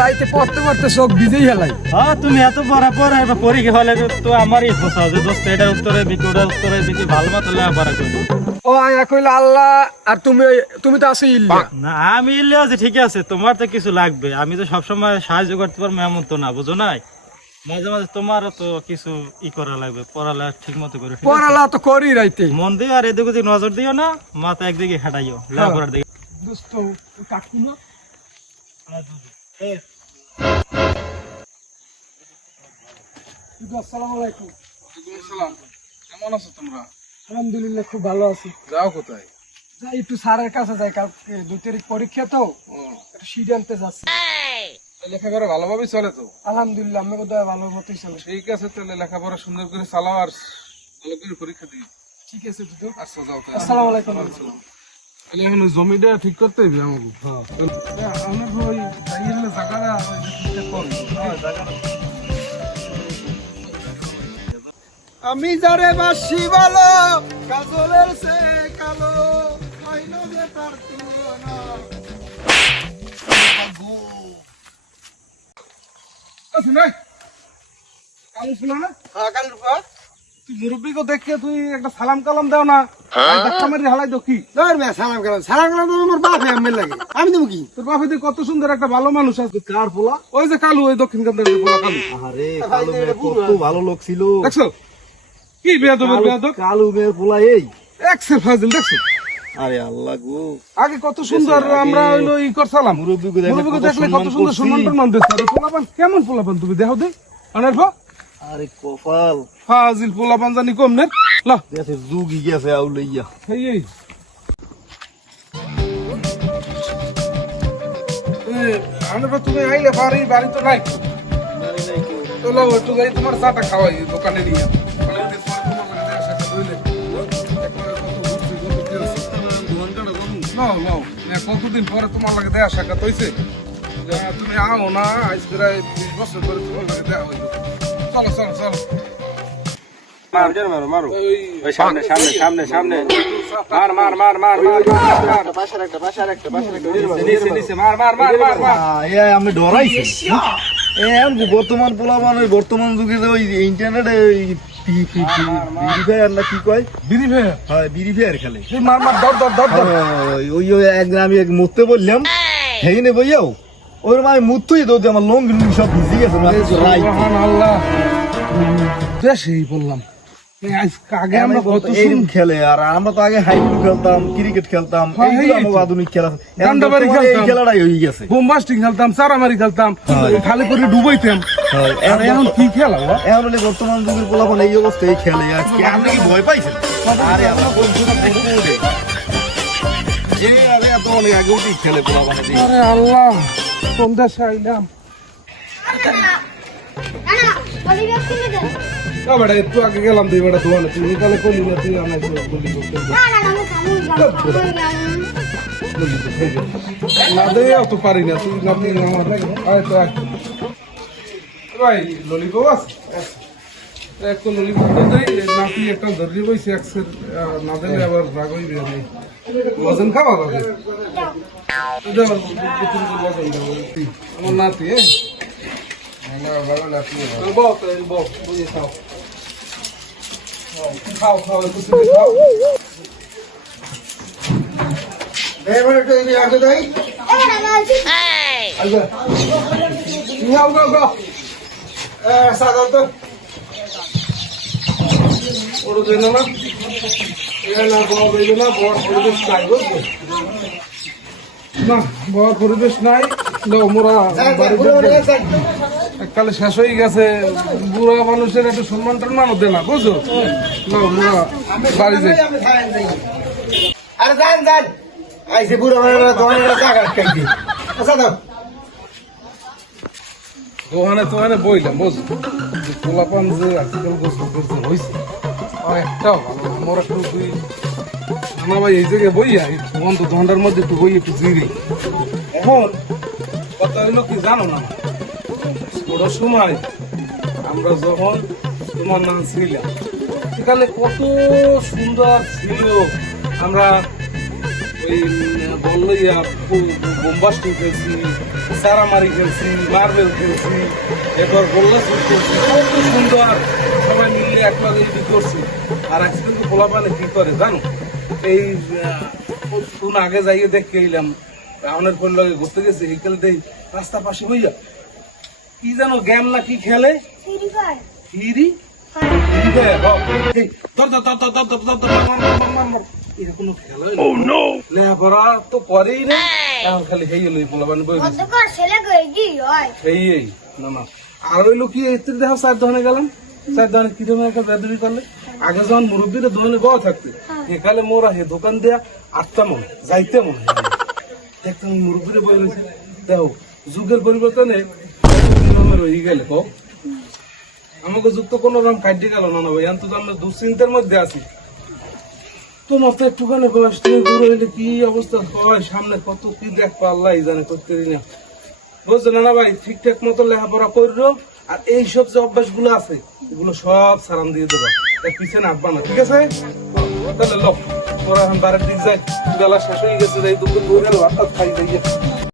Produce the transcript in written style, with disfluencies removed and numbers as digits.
রাইতে পড়তে পড়তে চোখ ভিজেই হেলাই। হ্যাঁ তুমি এত পড়া পরীক্ষা হলে তো আমারই ফসাও যে দোস্ত এটার উত্তরে দিকে ওটার উত্তরে দিকে ভালো মতো লেখাপড়া করবো। ও আয়া কইল আল্লাহ আর তুমি তো আছো ইল্লা। না আমি ইল্লে আছি ঠিক আছে, তোমার তো কিছু লাগবে, আমি তো সবসময় সাহায্য করতে পারবো এমন তো না, বুঝো নাই? মাঝে মাঝে তোমারও তো কিছু করা লাগবে, পড়ালেখা ঠিক মতো করে। পড়ালা তো করি রাইতে। মন দিও আর এদিকে নজর দিও না, মাথা একদিকে হাঁটাইও লেখাপড়ার দিকে। দোস্ত কাকু না আসসালামু আলাইকুম। কেমন আছো তোমরা? আলহামদুলিল্লাহ খুব ভালো আছি। যাও কোথায়? যাই একটু স্যারের কাছে যাই, কালকে 2 তারিখ পরীক্ষা তো একটু সিট আনতে যাচ্ছি। লেখাপড়া ভালোভাবে চলে তো? আলহামদুলিল্লাহ আমি কোথায় ভালো মতোই চলে। ঠিক আছে, তাহলে লেখাপড়া সুন্দর করে চালাও আর ভালো করে পরীক্ষা দিই। ঠিক আছে দুটো। আচ্ছা যাও। আসসালামু আলাইকুম। তাহলে এখন জমিটা ঠিক করতে হবে আমাকে। আমার ওই জায়গাটা আমি যারে বাসি ভালো কাজলের সে কালো হইল যে তার তুলনা। মুরব্বীকে দেখে তুই একটা সালাম কালাম দাও না, ধাক্কা মারি হালাই দো কি? সালাম কালাম আমার বাপে আমি লাগে, আমি দেবো কি? তোর বাপে তুই কত সুন্দর একটা ভালো মানুষ আছে। কার পোলা? ওই যে কালু, ওই দক্ষিণ কান্দার পোলা কালু। আরে কালু মেয়ের কত ভালো লোক ছিল, দেখছো কি বেয়াদব কালু মেয়ের পোলা এই এক্সেল ফাজিল দেখছো? আরে আল্লাহ গো, আগে কত সুন্দর আমরা হইলো ই করছিলাম, মুরব্বীকে দেখলে কত সুন্দর সম্মান টম্মান দিচ্ছে। পোলাপান কেমন পোলাপান তুমি দেখো দে অনেক আরে কপাল ফাজিল পোলাপান জানি কম নে লা দেশে যুগই গেছে আউলাইয়া। এই আমরা তুমি আইলে বাড়ি তো নাই, চলো একটু যাই তোমার চাটা খাওয়াই দোকানে নিয়ে। কতদিন পরে তোমার লাগে দেয়া সাক্ষাৎ হয়েছে, তুমি আও না আজ প্রায় 20 বছর পরে তোমার লাগে দেয়া হইল। চলো চলো চলো আমি ডরাইছি। বর্তমান পোলাপান বর্তমান যুগে যে ওই ইন্টারনেটে কি কয় বিড়ি ফেয়ার খেলে, ওই একদিন আমি মরতে বললাম সেইনে বইয়াও ওর মানে মুতুই দৌড় আমার লং সব ভিজে গেছে। সেই বললাম আগে আমরা কত খেলে, আর আমরা তো আগে হাইডু খেলতাম, ক্রিকেট খেলতাম, আধুনিক খেলা খেলাটাই হয়ে গেছে। বোমবাস্টিং খেলতাম, চারামারি খেলতাম, খালি করে ডুবাইতাম। এখন কি খেলা? এখন বর্তমান যুগের পোলাপন এই অবস্থায় খেলে। আপনি কি ভয় পাইছেন? আরে আমরা এত অনেক আগে উঠেই খেলে পোলাপন। আরে আল্লাহ কোন দেশে আইলাম। বেটা একটু আগে গেলাম তুই বেটা দোকানে, তুই তাহলে করলি না, তুই আমার না দেয় তো পারি না, তুই না দিয়ে আমার ভাই ললিপপ আছে একটা ললিপপ দেয় নাতি একটা ধরে বইছে একসের না দিলে আবার রাগ হইবে না। ওজন খাওয়া যাবে আমার নাতি খাও খাও বড় পরিবেশ নাই, মোরা এককালে শেষ হয়ে গেছে। বুড়া মানুষের একটু সম্মান টন্মান দে না, বুঝো না? মোরা বাড়ি যাই। দোকানে তোহানে বইলাম বুঝ পোলাপান যে আজকাল হয়েছে একটাও ভালো। আমার একটু তুই না ভাই এই জায়গায় বইয়া বন্ধ ঘন্টার মধ্যে একটু বই একটু জিরে। এখন কথা হইলো কি জানো না, ওটার সময় আমরা যখন তোমার নাম ছিলাম সেখানে কত সুন্দর ছিল। আমরা ওই বললো ইয়া বোম্বাস্টি খেলছি, সারামারি খেলছি, মার্বেল খেলছি, এরপর গোল্লা শুট করছি, কত সুন্দর সবাই মিলে একবার এই করছি। আর আজকে তো পোলা পানে কি করে জানো, এই কোন আগে যাইয়ে দেখে এলাম রাউনের পর লগে ঘুরতে গেছে, বিকেল দেই রাস্তা পাশে হইয়া কি জানো গেম না কি খেলে, হিরি লেখাপড়া তো করেই না, এখন খালি হেই হলো পোলাপান বই এই না না। আর হইলো কি স্ত্রী দেখো 4 দোকানে গেলাম, 4 দোকানে কি ধরনের একটা বেদবি করলে। আগে যখন মুরব্বীরা দোকানে বড় থাকতে এখানে মোরা হে দোকান দেয়া আটটা মনে যাইতে মনে দেখতাম মুরব্বীরা বই রয়েছে। দেখো যুগের পরিবর্তনে রয়ে গেলে কো আমাকে যুক্ত কোনো রকম কাটতে গেল না ভাই, এখন তো আমরা দুশ্চিন্তার মধ্যে আছি। তোমার তো একটুখানি বয়স, তুমি বুড়ো হইলে কি অবস্থা হয়, সামনে কত কি দেখবো আল্লাহ জানে, করতে না বুঝছো না ভাই। ঠিকঠাক মতো লেখাপড়া করলো, আর এইসব যে অভ্যাস গুলো আছে এগুলো সব সারাম দিয়ে দেবো, পিছনে আঁকবা না, ঠিক আছে? তাহলে লোক তোরা এখন বাড়ির দিক যায়, বেলা শেষ হয়ে গেছে, এই দুপুর খাই যাই।